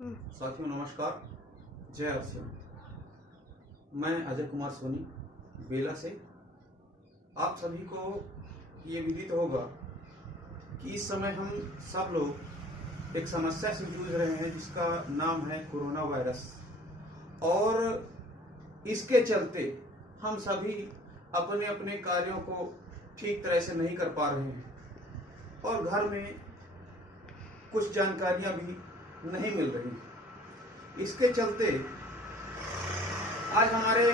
साथियों नमस्कार, जय अर्सिया। मैं अजय कुमार सोनी बेला से। आप सभी को ये विदित होगा कि इस समय हम सब लोग एक समस्या से जूझ रहे हैं जिसका नाम है कोरोना वायरस, और इसके चलते हम सभी अपने अपने कार्यों को ठीक तरह से नहीं कर पा रहे हैं और घर में कुछ जानकारियां भी नहीं मिल रही। इसके चलते आज हमारे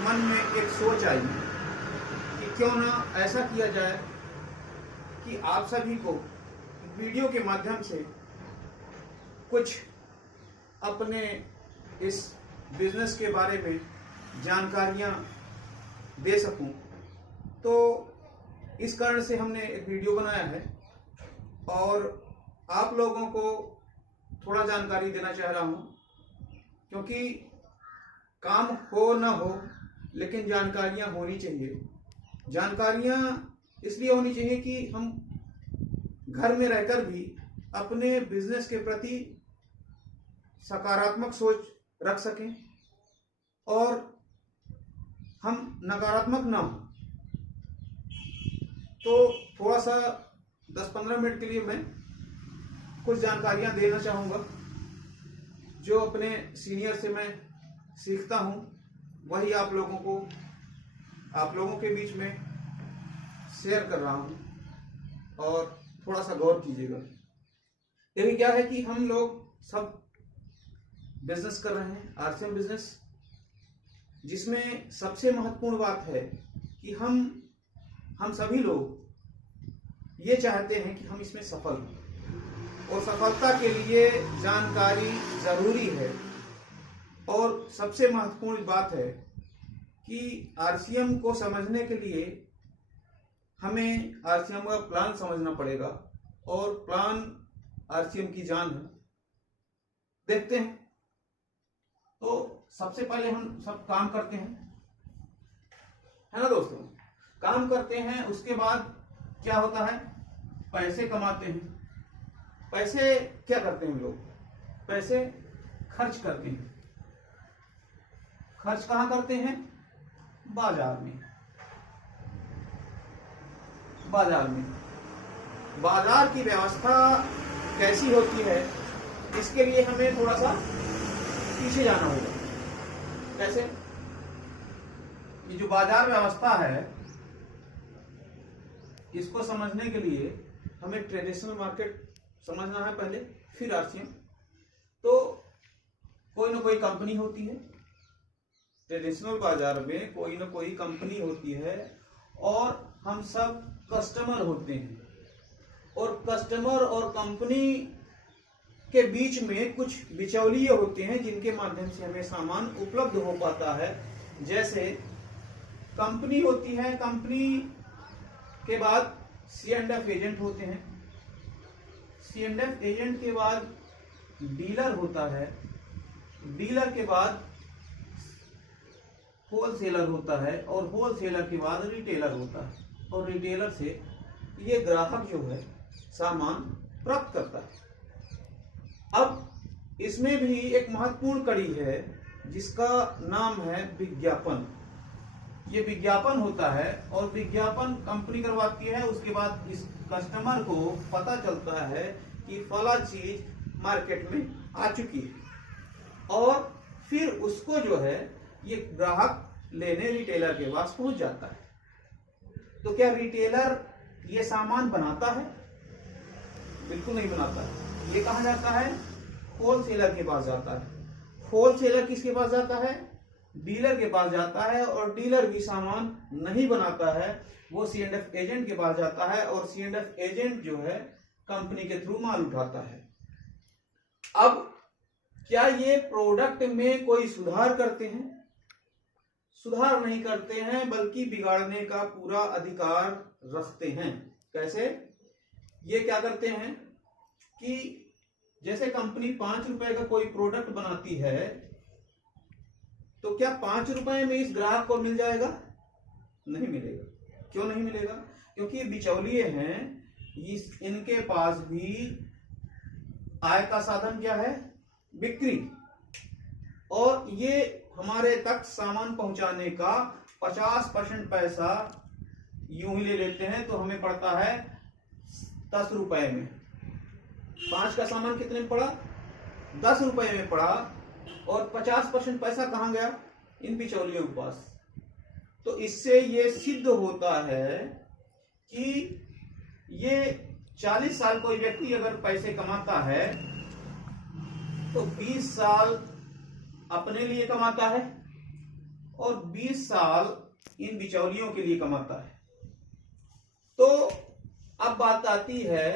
मन में एक सोच आई कि क्यों ना ऐसा किया जाए कि आप सभी को वीडियो के माध्यम से कुछ अपने इस बिजनेस के बारे में जानकारियां दे सकूं। तो इस कारण से हमने एक वीडियो बनाया है और आप लोगों को थोड़ा जानकारी देना चाह रहा हूं, क्योंकि काम हो ना हो लेकिन जानकारियां होनी चाहिए। जानकारियां इसलिए होनी चाहिए कि हम घर में रहकर भी अपने बिजनेस के प्रति सकारात्मक सोच रख सकें और हम नकारात्मक ना हो। तो थोड़ा सा 10-15 मिनट के लिए मैं कुछ जानकारियां देना चाहूँगा जो अपने सीनियर से मैं सीखता हूँ, वही आप लोगों के बीच में शेयर कर रहा हूँ और थोड़ा सा गौर कीजिएगा। यही क्या है कि हम लोग सब बिजनेस कर रहे हैं, आरसीएम बिजनेस, जिसमें सबसे महत्वपूर्ण बात है कि हम सभी लोग ये चाहते हैं कि हम इसमें सफल हों, और सफलता के लिए जानकारी जरूरी है। और सबसे महत्वपूर्ण बात है कि आरसीएम को समझने के लिए हमें आरसीएम का प्लान समझना पड़ेगा, और प्लान आरसीएम की जान है। देखते हैं। तो सबसे पहले हम सब काम करते हैं, है ना दोस्तों? काम करते हैं, उसके बाद क्या होता है? पैसे कमाते हैं। पैसे क्या करते हैं हम लोग? पैसे खर्च करते हैं। खर्च कहां करते हैं? बाजार में। बाजार की व्यवस्था कैसी होती है, इसके लिए हमें थोड़ा सा पीछे जाना होगा। कैसे? ये जो बाजार व्यवस्था है, इसको समझने के लिए हमें ट्रेडिशनल मार्केट समझना है पहले, फिर आरसीएम। तो कोई ना कोई कंपनी होती है, ट्रेडिशनल बाजार में कोई ना कोई कंपनी होती है, और हम सब कस्टमर होते हैं। और कस्टमर और कंपनी के बीच में कुछ बिचौलिए होते हैं जिनके माध्यम से हमें सामान उपलब्ध हो पाता है। जैसे कंपनी होती है, कंपनी के बाद C&F एजेंट होते हैं, C&F एजेंट के बाद डीलर होता है, डीलर के बाद होलसेलर होता है, और होलसेलर के बाद रिटेलर होता है, और रिटेलर से ये ग्राहक जो है सामान प्राप्त करता है। अब इसमें भी एक महत्वपूर्ण कड़ी है जिसका नाम है विज्ञापन। ये विज्ञापन होता है, और विज्ञापन कंपनी करवाती है। उसके बाद इस कस्टमर को पता चलता है कि फला चीज मार्केट में आ चुकी है, और फिर उसको जो है ये ग्राहक लेने रिटेलर के पास पहुंच जाता है। तो क्या रिटेलर ये सामान बनाता है? बिल्कुल नहीं बनाता है। ये कहां जाता है? होलसेलर के पास जाता है। होलसेलर किसके पास जाता है? डीलर के पास जाता है, और डीलर भी सामान नहीं बनाता है, वो C&F एजेंट के पास जाता है, और C&F एजेंट जो है कंपनी के थ्रू माल उठाता है। अब क्या ये प्रोडक्ट में कोई सुधार करते हैं? सुधार नहीं करते हैं, बल्कि बिगाड़ने का पूरा अधिकार रखते हैं। कैसे? ये क्या करते हैं कि जैसे कंपनी 5 रुपए का कोई प्रोडक्ट बनाती है, तो क्या 5 रुपए में इस ग्राहक को मिल जाएगा? नहीं मिलेगा। क्यों नहीं मिलेगा? क्योंकि ये बिचौलिए हैं। इनके पास भी आय का साधन क्या है? बिक्री, और ये हमारे तक सामान पहुंचाने का 50% पैसा यूं ही ले लेते हैं, तो हमें पड़ता है 10 रुपए में। 5 का सामान कितने में पड़ा? 10 रुपए में पड़ा, और 50% पैसा कहां गया? इन बिचौलियों के पास। तो इससे ये सिद्ध होता है कि ये 40 साल कोई व्यक्ति अगर पैसे कमाता है तो 20 साल अपने लिए कमाता है और 20 साल इन बिचौलियों के लिए कमाता है। तो अब बात आती है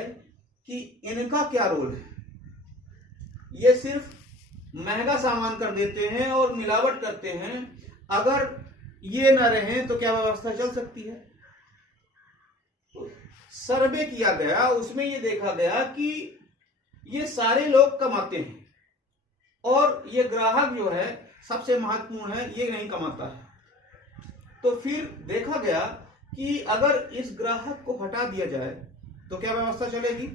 कि इनका क्या रोल है। ये सिर्फ महंगा सामान कर देते हैं और मिलावट करते हैं। अगर ये ना रहे तो क्या व्यवस्था चल सकती है? तो सर्वे किया गया, उसमें ये देखा गया कि ये सारे लोग कमाते हैं और ये ग्राहक जो है सबसे महत्वपूर्ण है, ये नहीं कमाता है। तो फिर देखा गया कि अगर इस ग्राहक को हटा दिया जाए तो क्या व्यवस्था चलेगी?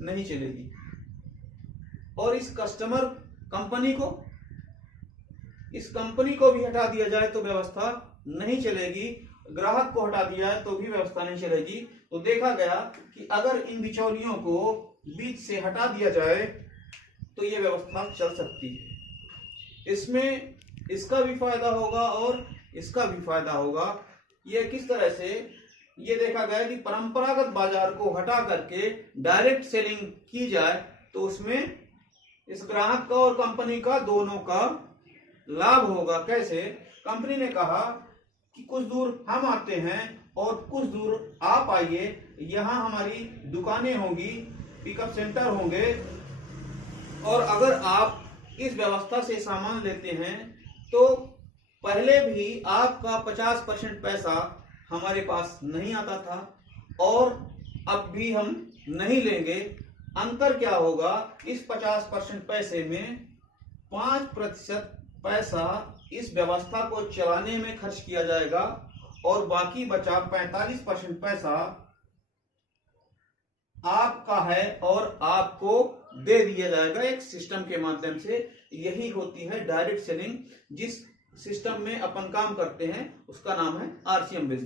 नहीं चलेगी। और इस कस्टमर इस कंपनी को भी हटा दिया जाए तो व्यवस्था नहीं चलेगी। ग्राहक को हटा दिया है तो भी व्यवस्था नहीं चलेगी। तो देखा गया कि अगर इन बिचौलियों को बीच से हटा दिया जाए तो ये व्यवस्था चल सकती है। इसमें इसका भी फायदा होगा और इसका भी फायदा होगा। ये किस तरह से? ये देखा गया कि परंपरागत बाजार को हटा करके डायरेक्ट सेलिंग की जाए तो उसमें इस ग्राहक का और कंपनी का दोनों का लाभ होगा। कैसे? कंपनी ने कहा कि कुछ दूर हम आते हैं और कुछ दूर आप आइए, यहाँ हमारी दुकानें होंगी, पिकअप सेंटर होंगे, और अगर आप इस व्यवस्था से सामान लेते हैं तो पहले भी आपका 50% पैसा हमारे पास नहीं आता था और अब भी हम नहीं लेंगे। अंतर क्या होगा? इस 50% पैसे में 5% पैसा इस व्यवस्था को चलाने में खर्च किया जाएगा और बाकी बचा 45% पैसा आपका है और आपको दे दिया जाएगा एक सिस्टम के माध्यम से। यही होती है डायरेक्ट सेलिंग। जिस सिस्टम में अपन काम करते हैं उसका नाम है RCM बिजनेस।